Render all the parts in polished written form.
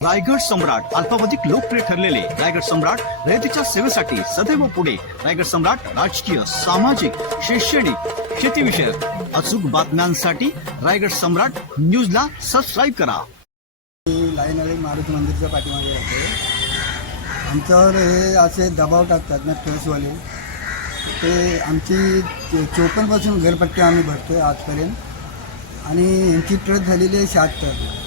रायगड सम्राट अल्पावधीत लोकप्रिय ठरलेले रायगड सम्राट रयतेच्या सेवेसाठी सदैव पुढे. रायगड सम्राट राजकीय, सामाजिक, शैक्षणिक, शेतीविषयक अचूक बातम्यांसाठी रायगड सम्राट न्यूजला सबस्क्राईब करा. लाईनवाडी मारुती मंदिरच्या पाठीमागे राहते. आमच्यावर हे असे दबाव टाकतात ना ट्रस्टवाले, ते आमची 54 घरपट्टी आम्ही भरतो आजपर्यंत आणि यांची ट्रस्ट झालेली आहे 76.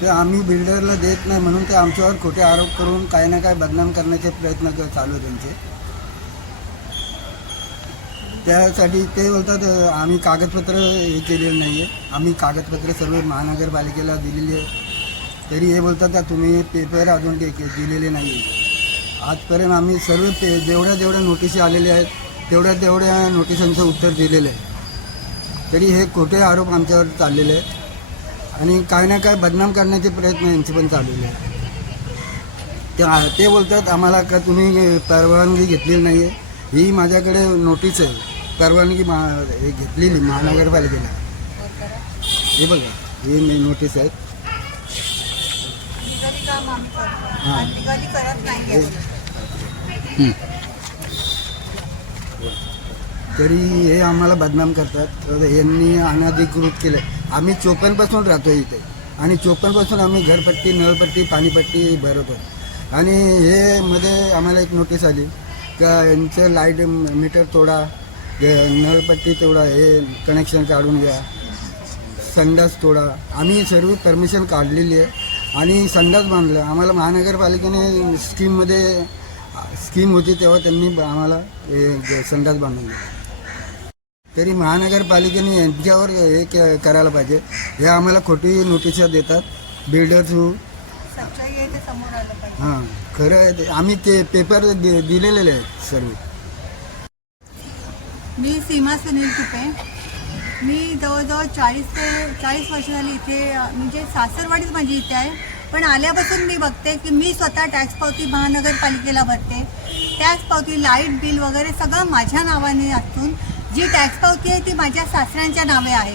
ते आम्ही बिल्डरला देत नाही म्हणून ते आमच्यावर खोटे आरोप करून काही ना काही बदनाम करण्याचे प्रयत्न चालू आहे त्यांचे. त्यासाठी ते बोलतात आम्ही कागदपत्र हे केलेलं नाही आहे, आम्ही कागदपत्र सर्व महानगरपालिकेला दिलेली आहे. तरी हे बोलतात तुम्ही पेपर अजून दिलेले नाही आहे. आजपर्यंत आम्ही सर्व जेवढ्या नोटिसी आलेल्या आहेत तेवढ्या नोटिसांचं उत्तर दिलेलं आहे. तरी हे खोटे आरोप आमच्यावर चाललेले आहेत आणि काही ना काही बदनाम करण्याचे प्रयत्न यांचे पण चाललेले आहेत. ते बोलतात आम्हाला का तुम्ही परवानगी घेतलेली नाही आहे. ही माझ्याकडे नोटीस आहे, परवानगी हे घेतलेली महानगरपालिकेला. हे बघा, ही नोटीस आहेत. तरी हे आम्हाला बदनाम करतात. यांनी अनधिकृत केलं. आम्ही 54 राहतो इथे आणि 54 आम्ही घरपट्टी, नळपट्टी, पाणीपट्टी भरवतो. आणि हे मध्ये आम्हाला एक नोटीस आली का यांचं लाईट मीटर तोडा, नळपट्टी तोडा, हे कनेक्शन काढून घ्या, संडास तोडा. आम्ही सर्व परमिशन काढलेली आहे आणि संडास बांधलं. आम्हाला महानगरपालिकेने स्कीम होती तेव्हा त्यांनी आम्हाला संडास बांधून दिला. तरी महानगरपालिकेने यांच्यावर हे करायला पाहिजे. हे आम्हाला खोटी नोटिसा देतात बिल्डर थ्रू. हां, खरं आहे ते. आम्ही ते पेपर दिलेले आहेत सर्व. मी सीमा सुनील तुपे. मी जवळजवळ 40 वर्ष झाली इथे, म्हणजे सासरवाडीच माझी इथे आहे. पण आल्यापासून मी बघते की मी स्वतः टॅक्स पावती महानगरपालिकेला भरते. टॅक्स पावती, लाईट बिल वगैरे सगळं माझ्या नावाने असून जी टॅक्स पावती आहे ती माझ्या सासऱ्यांच्या नावे आहे.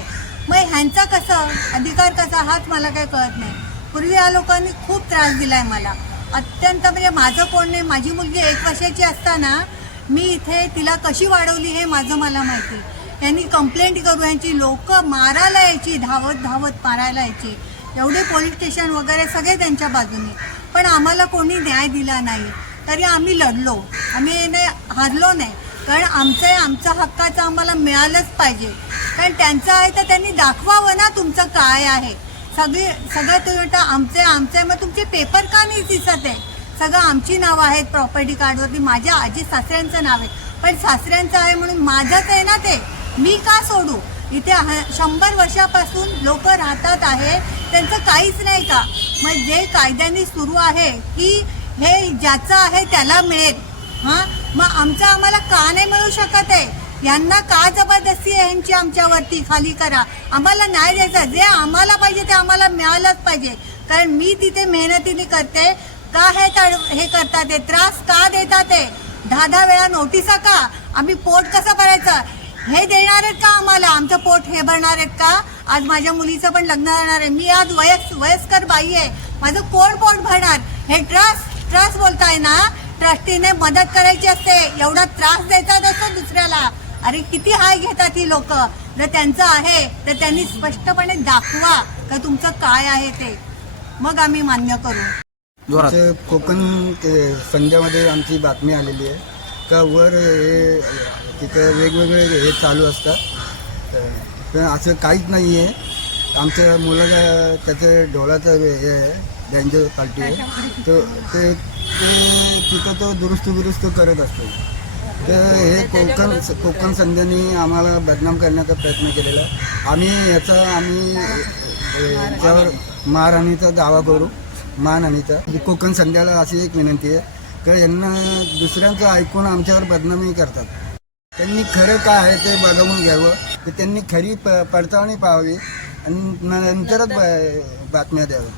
मग ह्यांचा कसं अधिकार कसा हाच मला काही कळत नाही. पूर्वी या लोकांनी खूप त्रास दिला आहे मला अत्यंत. म्हणजे माझं कोण नाही. माझी मुलगी 1 वर्षाची असताना मी इथे तिला कशी वाढवली हे मला माहिती. यांनी कंप्लेंट करू, यांची लोक मारायला यायची, धावत मारायला यायची. एवढे पोलीस स्टेशन वगैरे सगळे त्यांच्या बाजूने. पण आम्हाला कोणी न्याय दिला नाही. तरी आम्ही लढलो, आम्ही हारलो नाही. कारण आमच्या हक्काचं आम्हाला मिळालंच पाहिजे. कारण त्यांचं आहे तर त्यांनी दाखवावं ना तुमचं काय आहे. सगळं तुम्ही आमचे मग तुमचे पेपर का नाही दिसत आहे. सगळं आमची नावं आहेत प्रॉपर्टी कार्डवरती. माझ्या आजी सासऱ्यांचं नाव आहे, पण सासऱ्यांचं आहे म्हणून माझंच आहे ना ते. मी का सोडू. इथे 100 वर्षापासून लोक राहतात आहे, त्यांचं काहीच नाही का. मग जे कायद्याने सुरू आहे की हे ज्याचं आहे त्याला मिळेल. हां, मग आम्हाला का नाही मिळू शकत आहे. यांना का जबरदस्ती आहे यांची आमच्यावरती. खाली करा, आम्हाला न्याय द्यायचा. जे आम्हाला पाहिजे ते आम्हाला मिळालंच पाहिजे. कारण मी तिथे मेहनतीने करते. का हे करतात, ते त्रास का देतात, ते 10 वेळा नोटिसा का. आम्ही पोट कसं भरायचं हे देणार आहेत का आम्हाला. आमचं पोट हे भरणार आहेत का. आज माझ्या मुलीचं पण लग्न राहणार आहे. मी आज वयस्कर बाई आहे, माझं पोट भरणार. हे ट्रस्ट बोलताय ना. ट्रस्टीने मदत करायची असते, एवढा त्रास द्यायचा असतो दुसऱ्याला. अरे किती हाय घेतात ही लोक. जर त्यांचं आहे तर त्यांनी स्पष्टपणे दाखवा का तुमचं काय आहे ते, मग आम्ही मान्य करू. कोकण संध्यामध्ये आमची बातमी आलेली आहे का वर हे तिथं वेगवेगळे हे चालू असतात. पण असं काहीच नाही आहे. आमच्या मुलाला त्याचं डोळ्याचं हे आहे, बँजो पार्टी आहे, तर ते तिथं तो दुरुस्त करत असतो. तर हे कोकण संध्याने आम्हाला बदनाम करण्याचा प्रयत्न केलेला. आम्ही याच्यावर मारहाणीचा दावा करू. मानहानीचा. कोकण संध्याला अशी एक विनंती आहे की यांना दुसऱ्यांचं ऐकून आमच्यावर बदनामी करतात. त्यांनी खरं काय आहे ते बघून घ्यावं. तर त्यांनी खरी पडताळणी पाहावी आणि नंतरच बातम्या द्याव्या.